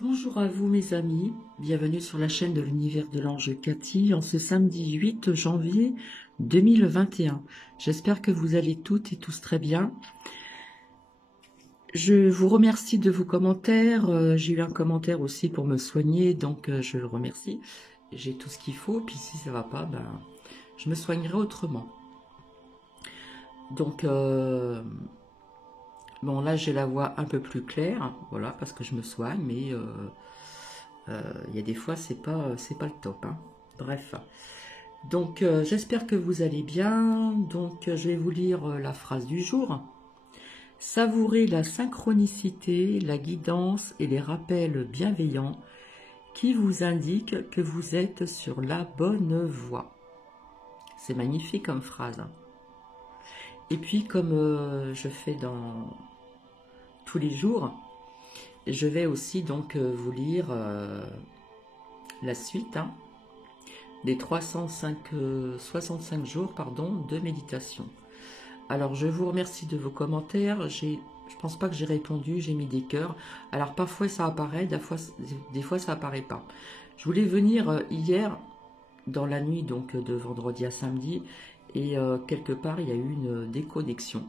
Bonjour à vous mes amis, bienvenue sur la chaîne de l'univers de l'ange Cathy en ce samedi 8 janvier 2021. J'espère que vous allez toutes et tous très bien. Je vous remercie de vos commentaires, j'ai eu un commentaire aussi pour me soigner, donc je le remercie. J'ai tout ce qu'il faut, puis si ça va pas, ben, je me soignerai autrement. Donc, bon là j'ai la voix un peu plus claire, voilà, parce que je me soigne, mais... il y a des fois c'est pas le top, hein. Bref, donc j'espère que vous allez bien. Donc je vais vous lire la phrase du jour. Savourez la synchronicité, la guidance et les rappels bienveillants qui vous indiquent que vous êtes sur la bonne voie. C'est magnifique comme phrase, hein. Et puis comme je fais dans tous les jours, je vais aussi donc vous lire la suite, hein, des 65 jours de méditation. Alors je vous remercie de vos commentaires. Je pense pas que j'ai répondu, j'ai mis des cœurs. Alors parfois ça apparaît, des fois ça apparaît pas. Je voulais venir hier dans la nuit donc de vendredi à samedi et quelque part il y a eu une déconnexion.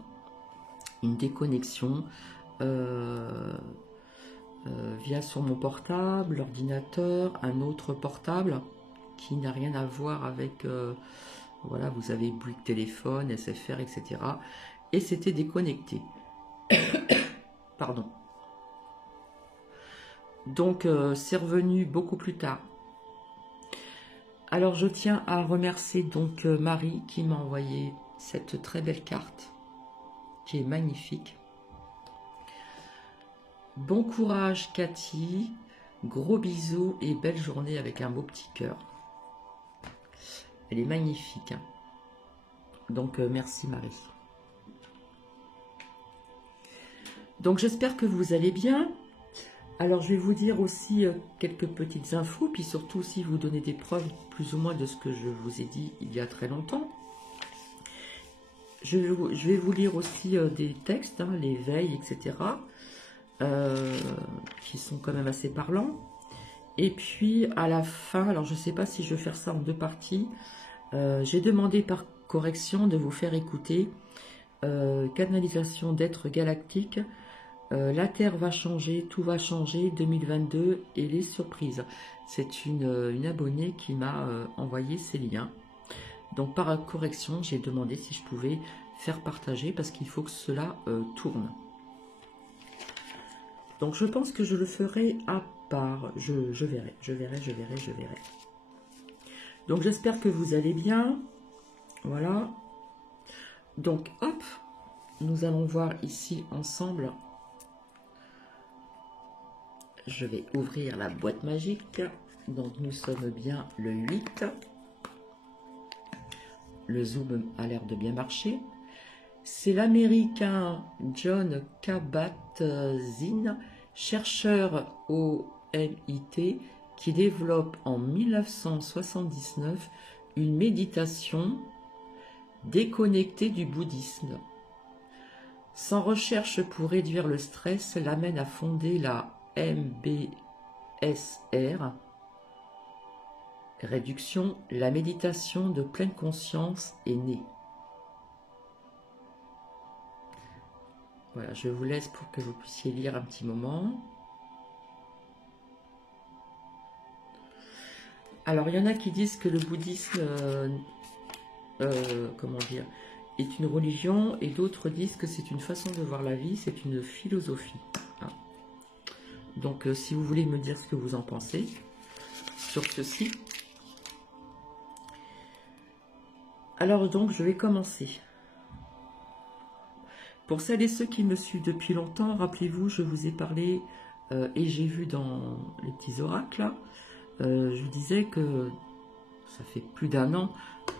Via sur mon portable, l'ordinateur, un autre portable qui n'a rien à voir avec, voilà, vous avez Bouygues Téléphone, SFR, etc. Et c'était déconnecté. Pardon. Donc, c'est revenu beaucoup plus tard. Alors, je tiens à remercier donc Marie qui m'a envoyé cette très belle carte, qui est magnifique. Bon courage Cathy, gros bisous et belle journée avec un beau petit cœur. Elle est magnifique, hein. Donc merci Marie. Donc j'espère que vous allez bien. Alors je vais vous dire aussi quelques petites infos, puis surtout aussi vous donner des preuves plus ou moins de ce que je vous ai dit il y a très longtemps. Je vais vous lire aussi des textes, hein, les veilles, etc. Qui sont quand même assez parlants. Et puis à la fin, alors je ne sais pas si je vais faire ça en deux parties, j'ai demandé par correction de vous faire écouter canalisation d'êtres galactiques, la Terre va changer, tout va changer, 2022 et les surprises. C'est une abonnée qui m'a envoyé ces liens. Donc par correction, j'ai demandé si je pouvais faire partager parce qu'il faut que cela tourne. Donc je pense que je le ferai à part, je verrai. Donc j'espère que vous allez bien, voilà. Donc hop, nous allons voir ici ensemble. Je vais ouvrir la boîte magique, donc nous sommes bien le 8. Le zoom a l'air de bien marcher. C'est l'américain John Kabat-Zinn, chercheur au MIT, qui développe en 1979 une méditation déconnectée du bouddhisme. Sans recherche pour réduire le stress, l'amène à fonder la MBSR, réduction, la méditation de pleine conscience est née. Voilà, je vous laisse pour que vous puissiez lire un petit moment. Alors, il y en a qui disent que le bouddhisme, comment dire, est une religion, et d'autres disent que c'est une façon de voir la vie, c'est une philosophie. Hein. Donc, si vous voulez me dire ce que vous en pensez sur ceci. Alors, donc, je vais commencer. Pour celles et ceux qui me suivent depuis longtemps, rappelez-vous, je vous ai parlé et j'ai vu dans les petits oracles, là, je vous disais que ça fait plus d'1 an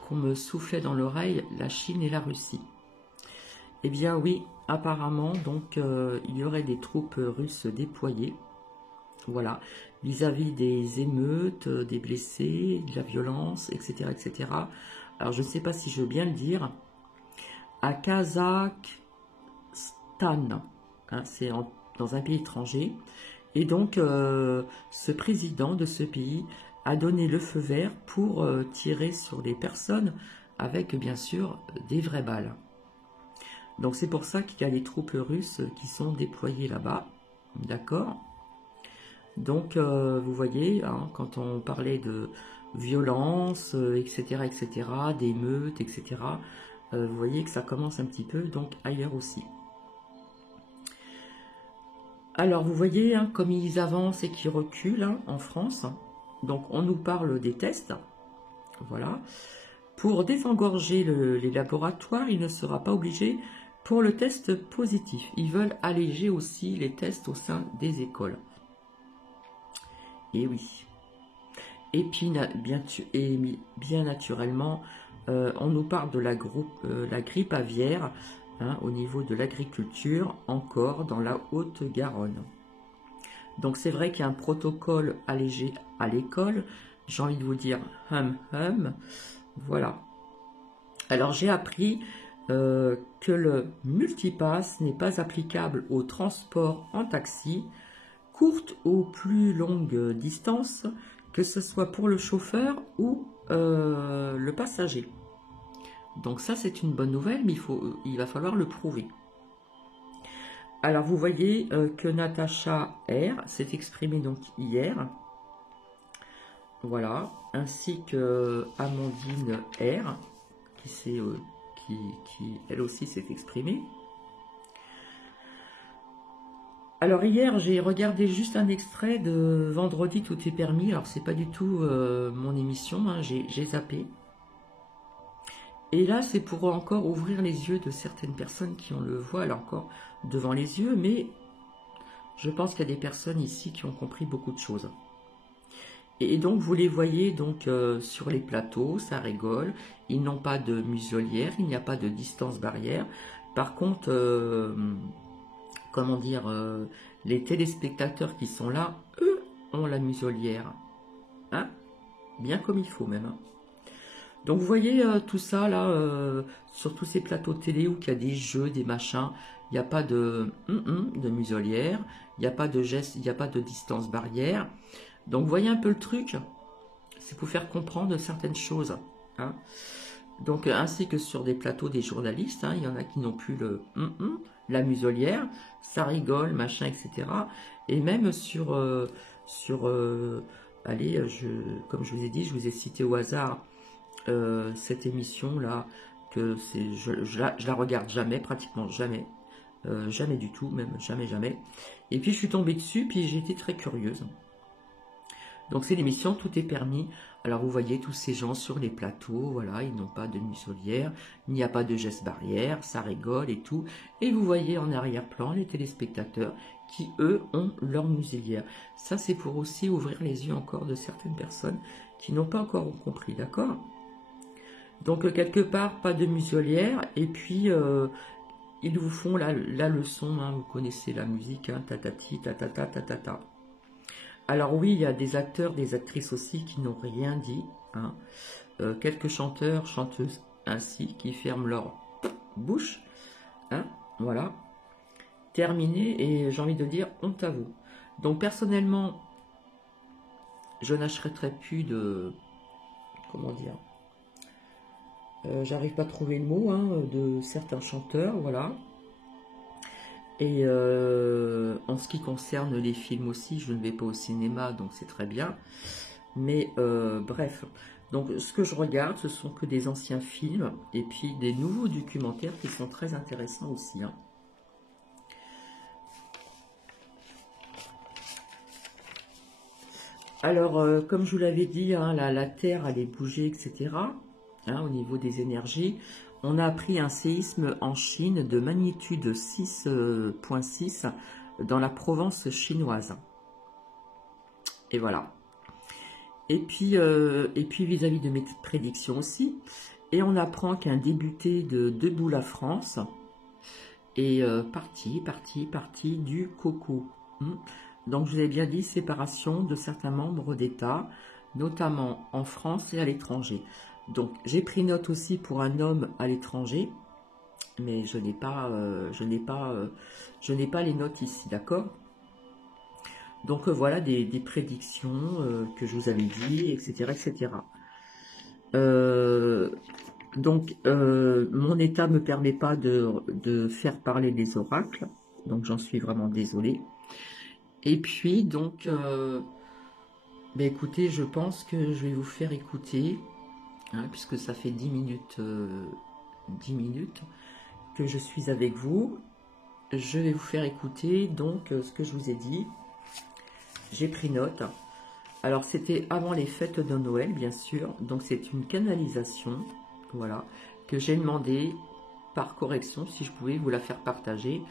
qu'on me soufflait dans l'oreille la Chine et la Russie. Eh bien oui, apparemment, donc il y aurait des troupes russes déployées, voilà, vis-à-vis des émeutes, des blessés, de la violence, etc., etc. Alors je ne sais pas si je veux bien le dire, à Kazakhstan, hein, c'est dans un pays étranger, Et donc, ce président de ce pays a donné le feu vert pour tirer sur les personnes avec, bien sûr, des vraies balles. Donc, c'est pour ça qu'il y a les troupes russes qui sont déployées là-bas. D'accord? Donc, vous voyez, hein, quand on parlait de violence, etc., d'émeutes, etc., vous voyez que ça commence un petit peu, donc, ailleurs aussi. Alors, vous voyez, hein, comme ils avancent et qu'ils reculent hein, en France. Donc, on nous parle des tests. Voilà. Pour désengorger les laboratoires, il ne sera pas obligé pour le test positif. Ils veulent alléger aussi les tests au sein des écoles. Et oui. Et puis, bien naturellement, on nous parle de la grippe aviaire hein, au niveau de l'agriculture, encore dans la Haute-Garonne. Donc, c'est vrai qu'il y a un protocole allégé à l'école. J'ai envie de vous dire, voilà. Alors, j'ai appris que le multipass n'est pas applicable au transport en taxi, courte ou plus longue distance, que ce soit pour le chauffeur ou le passager. Donc ça, c'est une bonne nouvelle, mais il va falloir le prouver. Alors, vous voyez que Natacha R s'est exprimée donc hier. Voilà, ainsi que Amandine R, qui elle aussi s'est exprimée. Alors hier, j'ai regardé juste un extrait de Vendredi, tout est permis. Alors, c'est pas du tout mon émission, hein, j'ai zappé. Et là, c'est pour encore ouvrir les yeux de certaines personnes qui ont le voile encore devant les yeux, mais je pense qu'il y a des personnes ici qui ont compris beaucoup de choses. Et donc, vous les voyez donc sur les plateaux, ça rigole. Ils n'ont pas de muselière, il n'y a pas de distance barrière. Par contre, comment dire, les téléspectateurs qui sont là, eux, ont la muselière. Hein? Bien comme il faut même. Hein. Donc, vous voyez tout ça là, sur tous ces plateaux de télé où il y a des jeux, des machins, il n'y a pas de muselière, il n'y a pas de geste, il n'y a pas de distance barrière. Donc, vous voyez un peu le truc, c'est pour faire comprendre certaines choses. Hein. Donc, ainsi que sur des plateaux des journalistes, hein, il y en a qui n'ont plus la muselière, ça rigole, machin, etc. Et même sur allez, comme je vous ai dit, je vous ai cité au hasard cette émission-là, que je la regarde jamais, pratiquement jamais. Jamais du tout, même jamais. Et puis, je suis tombée dessus, puis j'ai été très curieuse. Donc c'est l'émission Tout est permis. Alors vous voyez tous ces gens sur les plateaux, voilà, ils n'ont pas de muselière, il n'y a pas de geste barrière, ça rigole et tout. Et vous voyez en arrière-plan les téléspectateurs qui, eux, ont leur muselière. Ça, c'est pour aussi ouvrir les yeux encore de certaines personnes qui n'ont pas encore compris, d'accord? Donc quelque part, pas de muselière, et puis ils vous font la leçon, hein, vous connaissez la musique, hein, tatati, tatata, tatata. Alors oui, il y a des acteurs, des actrices aussi qui n'ont rien dit. Hein. Quelques chanteurs, chanteuses ainsi, qui ferment leur bouche. Hein. Voilà. Terminé, et j'ai envie de dire, honte à vous. Donc personnellement, je n'achèterai plus de... Comment dire, j'arrive pas à trouver le mot, hein, de certains chanteurs, voilà. Et en ce qui concerne les films aussi, je ne vais pas au cinéma, donc c'est très bien. Mais bref, donc ce que je regarde, ce sont que des anciens films et puis des nouveaux documentaires qui sont très intéressants aussi. Hein. Alors, comme je vous l'avais dit, hein, la Terre allait bouger, etc. Hein, au niveau des énergies. On a appris un séisme en Chine de magnitude 6,6 dans la Provence chinoise. Et voilà. Et puis vis-à-vis de mes prédictions aussi. Et on apprend qu'un député de Debout la France est parti du coco. Donc je vous ai bien dit, séparation de certains membres d'État, notamment en France et à l'étranger. Donc, j'ai pris note aussi pour un homme à l'étranger, mais je n'ai pas les notes ici, d'accord? Donc voilà des prédictions que je vous avais dit, etc. etc. Mon état me permet pas de faire parler les oracles, donc j'en suis vraiment désolée. Et puis donc, ben écoutez, je pense que je vais vous faire écouter, hein, puisque ça fait 10 minutes que je suis avec vous. Je vais vous faire écouter donc ce que je vous ai dit. J'ai pris note. Alors c'était avant les fêtes de Noël, bien sûr, donc c'est une canalisation, voilà, que j'ai demandé par correction si je pouvais vous la faire partager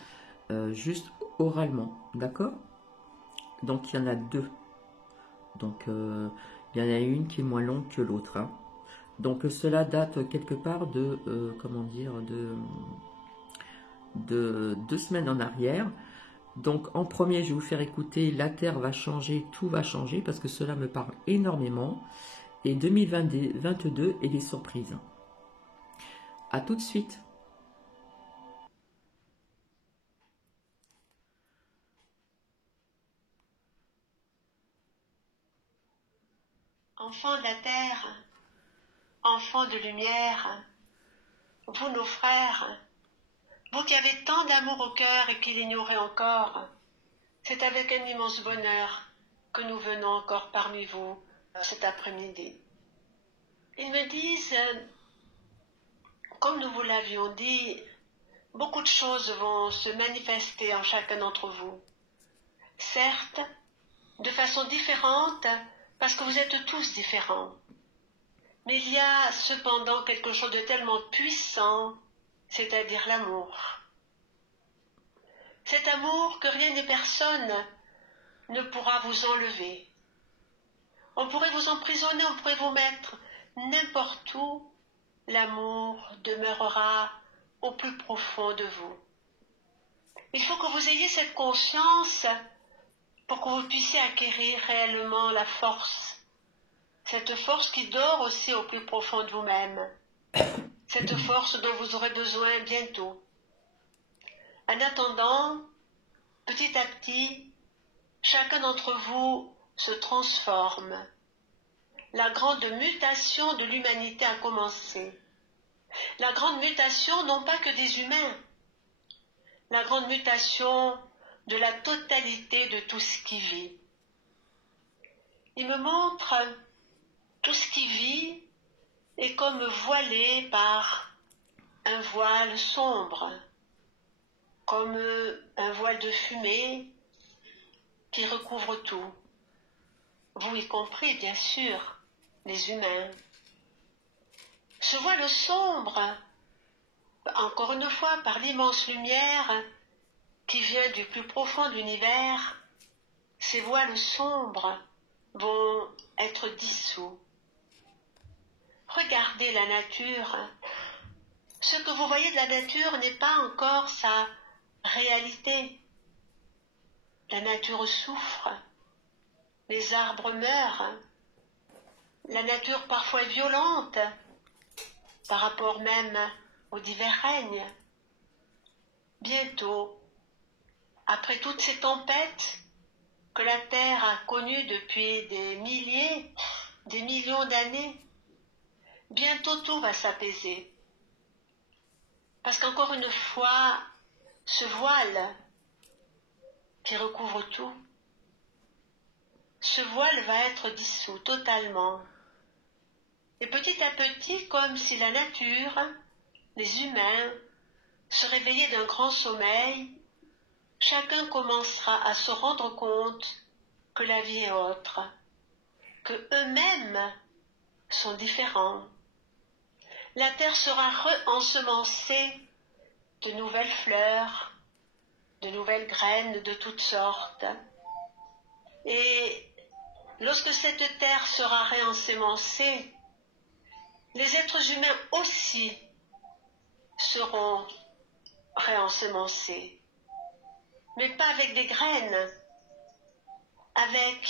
juste oralement, d'accord? Donc il y en a deux, donc il y en a une qui est moins longue que l'autre, hein. Donc cela date quelque part de, comment dire, de 2 semaines en arrière. Donc en premier, je vais vous faire écouter La Terre va changer, tout va changer, parce que cela me parle énormément. Et 2022 et les surprises. A tout de suite. Enfants de la terre, enfants de lumière, vous nos frères, vous qui avez tant d'amour au cœur et qui l'ignorez encore, c'est avec un immense bonheur que nous venons encore parmi vous cet après-midi. Ils me disent, comme nous vous l'avions dit, beaucoup de choses vont se manifester en chacun d'entre vous. Certes, de façon différente, parce que vous êtes tous différents. Mais il y a cependant quelque chose de tellement puissant, c'est-à-dire l'amour. Cet amour que rien ni personne ne pourra vous enlever. On pourrait vous emprisonner, on pourrait vous mettre n'importe où, l'amour demeurera au plus profond de vous. Il faut que vous ayez cette conscience pour que vous puissiez acquérir réellement la force, cette force qui dort aussi au plus profond de vous-même, cette force dont vous aurez besoin bientôt. En attendant, petit à petit, chacun d'entre vous se transforme. La grande mutation de l'humanité a commencé. La grande mutation, non pas que des humains, la grande mutation de la totalité de tout ce qui vit. Il me montre tout ce qui vit est comme voilé par un voile sombre, comme un voile de fumée qui recouvre tout. Vous y compris, bien sûr, les humains. Ce voile sombre, encore une fois, par l'immense lumière qui vient du plus profond de l'univers, ces voiles sombres vont être dissous. Regardez la nature. Ce que vous voyez de la nature n'est pas encore sa réalité. La nature souffre, les arbres meurent, la nature parfois est violente par rapport même aux divers règnes. Bientôt, après toutes ces tempêtes que la Terre a connues depuis des milliers, des millions d'années, bientôt tout va s'apaiser. Parce qu'encore une fois, ce voile qui recouvre tout, ce voile va être dissous totalement. Et petit à petit, comme si la nature, les humains, se réveillaient d'un grand sommeil, chacun commencera à se rendre compte que la vie est autre, que eux-mêmes sont différents. La terre sera re-ensemencée de nouvelles fleurs, de nouvelles graines de toutes sortes. Et lorsque cette terre sera réensemencée, les êtres humains aussi seront réensemencés, mais pas avec des graines, avec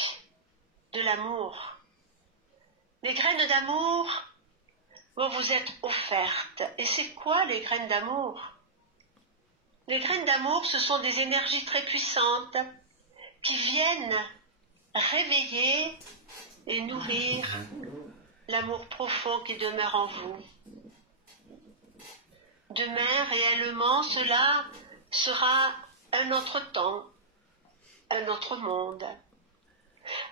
de l'amour. Les graines d'amour vont vous être offertes. Et c'est quoi les graines d'amour? Les graines d'amour, ce sont des énergies très puissantes qui viennent réveiller et nourrir l'amour profond qui demeure en vous. Demain, réellement, cela sera un autre temps, un autre monde.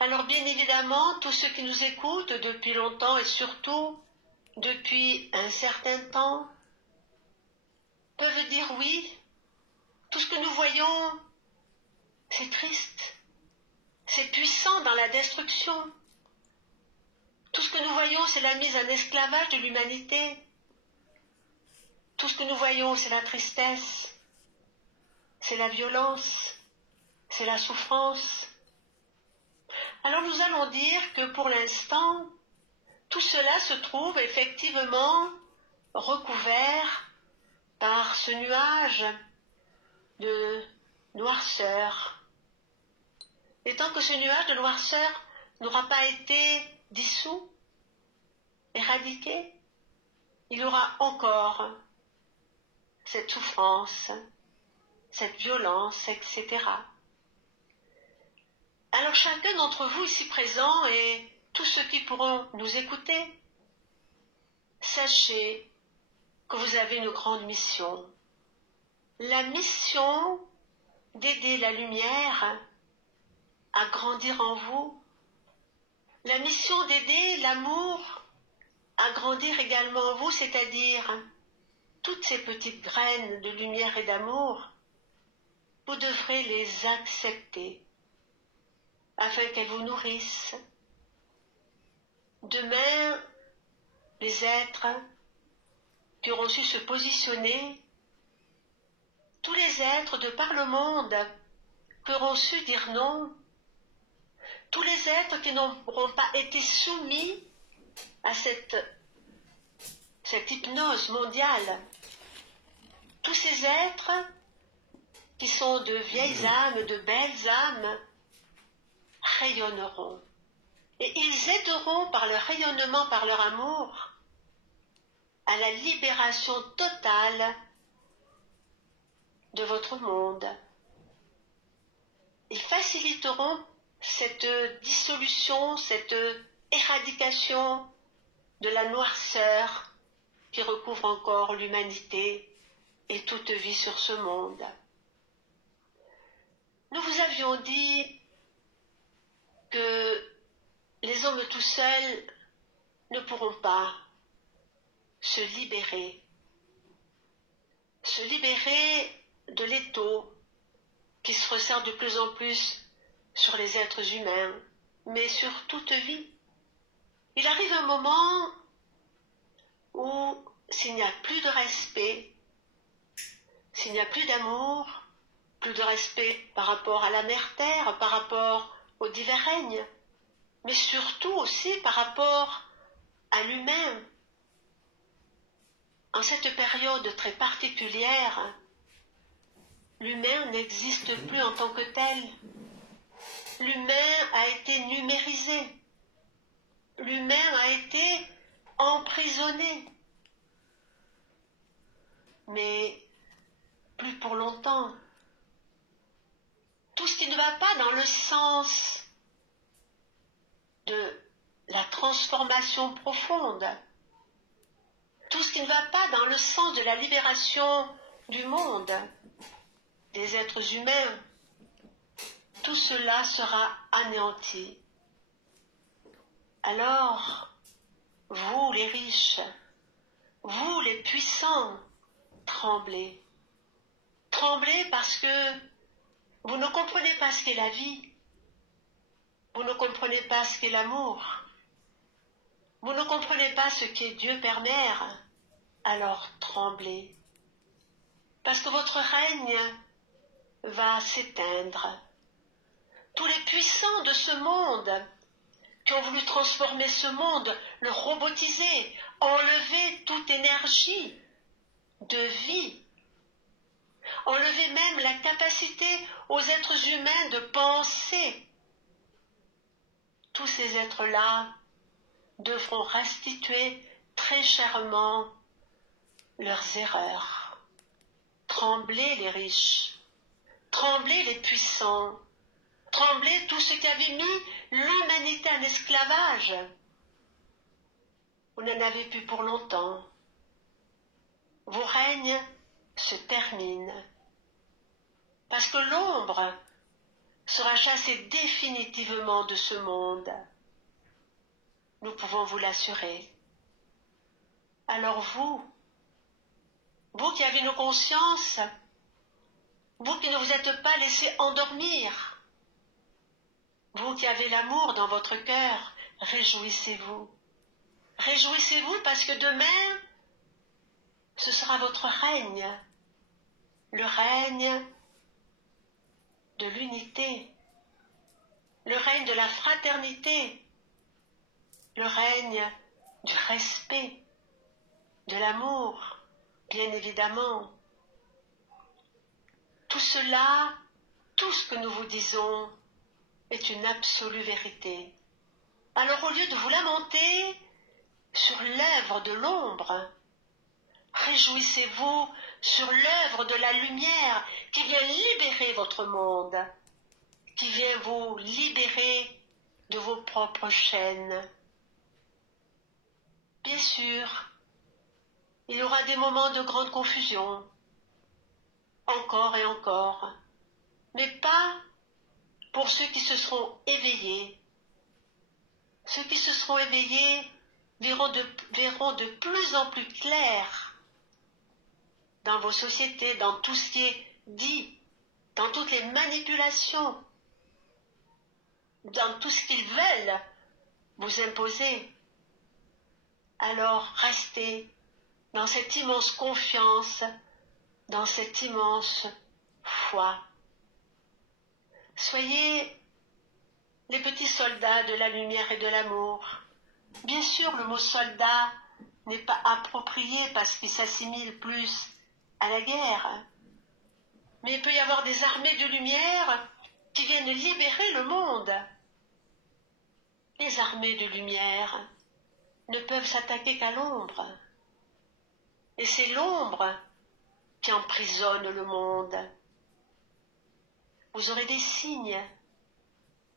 Alors bien évidemment, tous ceux qui nous écoutent depuis longtemps et surtout depuis un certain temps peuvent dire oui, tout ce que nous voyons, c'est triste, c'est puissant dans la destruction. Tout ce que nous voyons, c'est la mise en esclavage de l'humanité. Tout ce que nous voyons, c'est la tristesse, c'est la violence, c'est la souffrance. Alors nous allons dire que pour l'instant, tout cela se trouve effectivement recouvert par ce nuage de noirceur. Et tant que ce nuage de noirceur n'aura pas été dissous, éradiqué, il y aura encore cette souffrance, cette violence, etc. Alors chacun d'entre vous ici présent et tous ceux qui pourront nous écouter, sachez que vous avez une grande mission. La mission d'aider la lumière à grandir en vous. La mission d'aider l'amour à grandir également en vous, c'est-à-dire toutes ces petites graines de lumière et d'amour, vous devrez les accepter afin qu'elles vous nourrissent. Demain, les êtres qui auront su se positionner, tous les êtres de par le monde qui auront su dire non, tous les êtres qui n'auront pas été soumis à cette hypnose mondiale, tous ces êtres qui sont de vieilles âmes, de belles âmes, rayonneront. Et ils aideront par leur rayonnement, par leur amour, à la libération totale de votre monde. Ils faciliteront cette dissolution, cette éradication de la noirceur qui recouvre encore l'humanité et toute vie sur ce monde. Nous vous avions dit que les hommes tout seuls ne pourront pas se libérer de l'étau qui se resserre de plus en plus sur les êtres humains, mais sur toute vie. Il arrive un moment où s'il n'y a plus de respect, s'il n'y a plus d'amour, plus de respect par rapport à la mère terre, par rapport aux divers règnes, mais surtout aussi par rapport à l'humain. En cette période très particulière, l'humain n'existe plus en tant que tel. L'humain a été numérisé. L'humain a été emprisonné. Mais plus pour longtemps. Tout ce qui ne va pas dans le sens de la transformation profonde, tout ce qui ne va pas dans le sens de la libération du monde, des êtres humains, tout cela sera anéanti. Alors, vous les riches, vous les puissants, tremblez. Tremblez parce que vous ne comprenez pas ce qu'est la vie. Vous ne comprenez pas ce qu'est l'amour. Vous ne comprenez pas ce qu'est Dieu Père Mère. Alors tremblez. Parce que votre règne va s'éteindre. Tous les puissants de ce monde qui ont voulu transformer ce monde, le robotiser, enlever toute énergie de vie, enlever même la capacité aux êtres humains de penser. Tous ces êtres-là devront restituer très chèrement leurs erreurs. Tremblez les riches, tremblez les puissants, trembler tout ce qui avait mis l'humanité en esclavage. Vous n'en avez plus pour longtemps. Vos règnes se terminent. Parce que l'ombre sera chassée définitivement de ce monde. Nous pouvons vous l'assurer. Alors vous qui avez une conscience, vous qui ne vous êtes pas laissé endormir, vous qui avez l'amour dans votre cœur, réjouissez-vous. Réjouissez-vous parce que demain, ce sera votre règne, le règne de l'unité, le règne de la fraternité, le règne du respect, de l'amour, bien évidemment. Tout cela, tout ce que nous vous disons, est une absolue vérité. Alors au lieu de vous lamenter sur l'œuvre de l'ombre, réjouissez-vous sur l'œuvre de la lumière qui vient libérer votre monde, qui vient vous libérer de vos propres chaînes. Bien sûr, il y aura des moments de grande confusion, encore et encore, mais pas pour ceux qui se seront éveillés. Ceux qui se seront éveillés verront de plus en plus clair dans vos sociétés, dans tout ce qui est dit, dans toutes les manipulations, dans tout ce qu'ils veulent vous imposer. Alors restez dans cette immense confiance, dans cette immense foi. Soyez les petits soldats de la lumière et de l'amour. Bien sûr, le mot soldat n'est pas approprié parce qu'il s'assimile plus à la guerre. Mais il peut y avoir des armées de lumière qui viennent libérer le monde. Les armées de lumière ne peuvent s'attaquer qu'à l'ombre. Et c'est l'ombre qui emprisonne le monde. Vous aurez des signes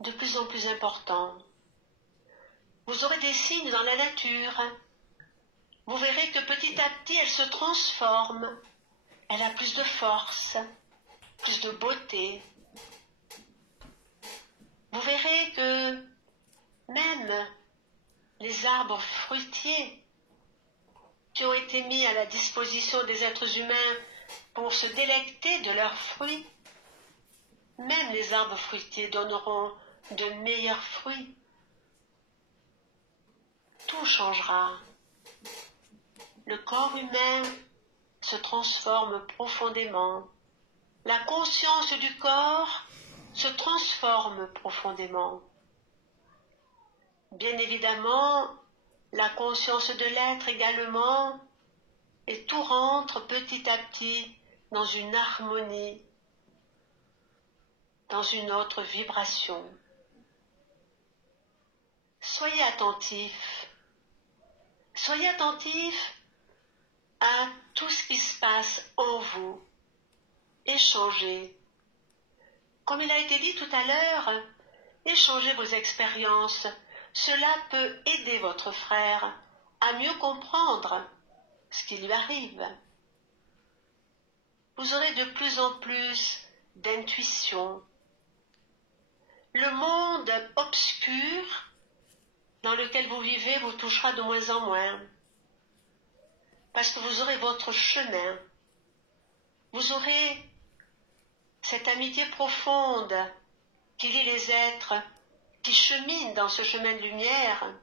de plus en plus importants. Vous aurez des signes dans la nature. Vous verrez que petit à petit, elle se transforme. Elle a plus de force, plus de beauté. Vous verrez que même les arbres fruitiers qui ont été mis à la disposition des êtres humains pour se délecter de leurs fruits, même les arbres fruitiers donneront de meilleurs fruits. Tout changera. Le corps humain se transforme profondément. La conscience du corps se transforme profondément. Bien évidemment, la conscience de l'être également, et tout rentre petit à petit dans une harmonie, dans une autre vibration. Soyez attentifs à tout ce qui se passe en vous. Échangez. Comme il a été dit tout à l'heure, échangez vos expériences. Cela peut aider votre frère à mieux comprendre ce qui lui arrive. Vous aurez de plus en plus d'intuition. Le monde obscur dans lequel vous vivez vous touchera de moins en moins. Parce que vous aurez votre chemin. Vous aurez cette amitié profonde qui lie les êtres, qui cheminent dans ce chemin de lumière.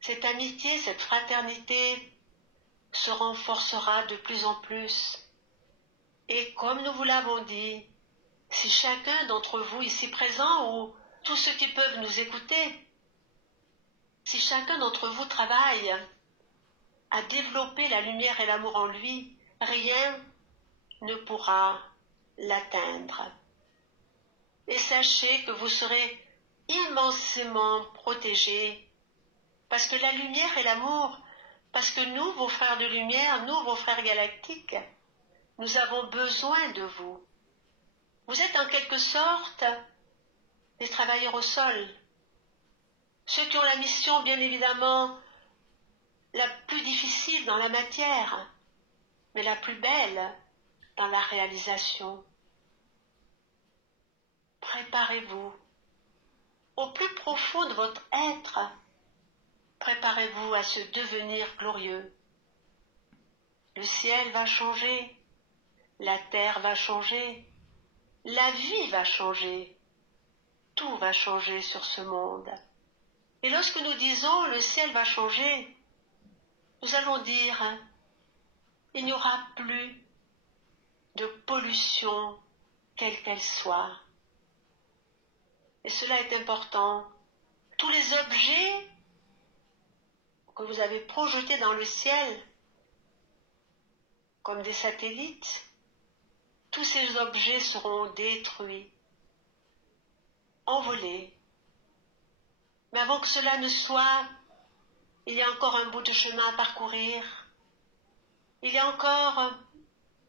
Cette amitié, cette fraternité se renforcera de plus en plus. Et comme nous vous l'avons dit, si chacun d'entre vous ici présent ou tous ceux qui peuvent nous écouter, si chacun d'entre vous travaille à développer la lumière et l'amour en lui, rien ne pourra l'atteindre. Et sachez que vous serez immensément protégés, parce que la lumière et l'amour, parce que nous, vos frères de lumière, nous, vos frères galactiques, nous avons besoin de vous. Vous êtes en quelque sorte les travailleurs au sol, ceux qui ont la mission, bien évidemment, la plus difficile dans la matière, mais la plus belle dans la réalisation. Préparez-vous au plus profond de votre être. Préparez-vous à ce devenir glorieux. Le ciel va changer, la terre va changer, la vie va changer, tout va changer sur ce monde. Et lorsque nous disons le ciel va changer, nous allons dire il n'y aura plus de pollution quelle qu'elle soit. Et cela est important. Tous les objets que vous avez projetés dans le ciel, comme des satellites, tous ces objets seront détruits, envolés. Mais avant que cela ne soit, il y a encore un bout de chemin à parcourir. Il y a encore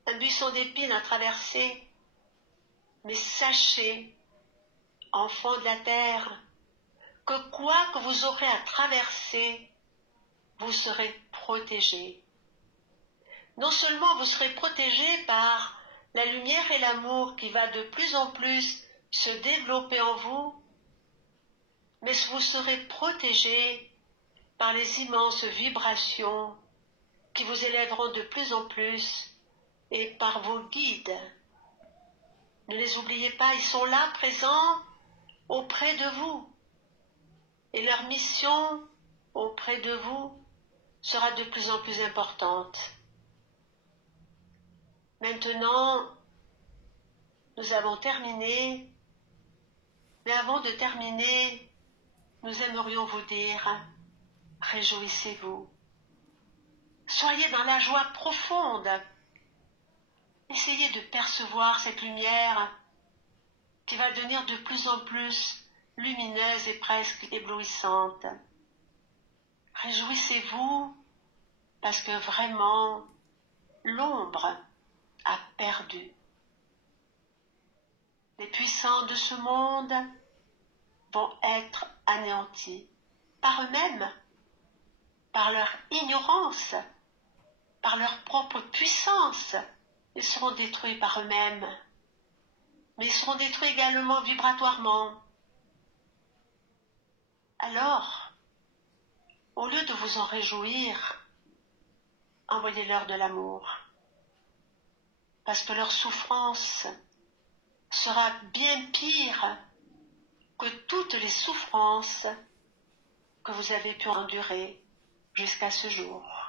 un buisson d'épines à traverser. Mais sachez, enfants de la terre, que quoi que vous aurez à traverser, vous serez protégés. Non seulement vous serez protégés par la lumière et l'amour qui va de plus en plus se développer en vous, mais vous serez protégés par les immenses vibrations qui vous élèveront de plus en plus et par vos guides. Ne les oubliez pas, ils sont là, présents auprès de vous. Et leur mission auprès de vous sera de plus en plus importante. Maintenant, nous avons terminé, mais avant de terminer, nous aimerions vous dire, réjouissez-vous. Soyez dans la joie profonde. Essayez de percevoir cette lumière qui va devenir de plus en plus lumineuse et presque éblouissante. Réjouissez-vous parce que vraiment, l'ombre a perdu. Les puissants de ce monde vont être anéantis par eux-mêmes, par leur ignorance, par leur propre puissance. Ils seront détruits par eux-mêmes, mais ils seront détruits également vibratoirement. Alors, au lieu de vous en réjouir, envoyez-leur de l'amour, parce que leur souffrance sera bien pire que toutes les souffrances que vous avez pu endurer jusqu'à ce jour.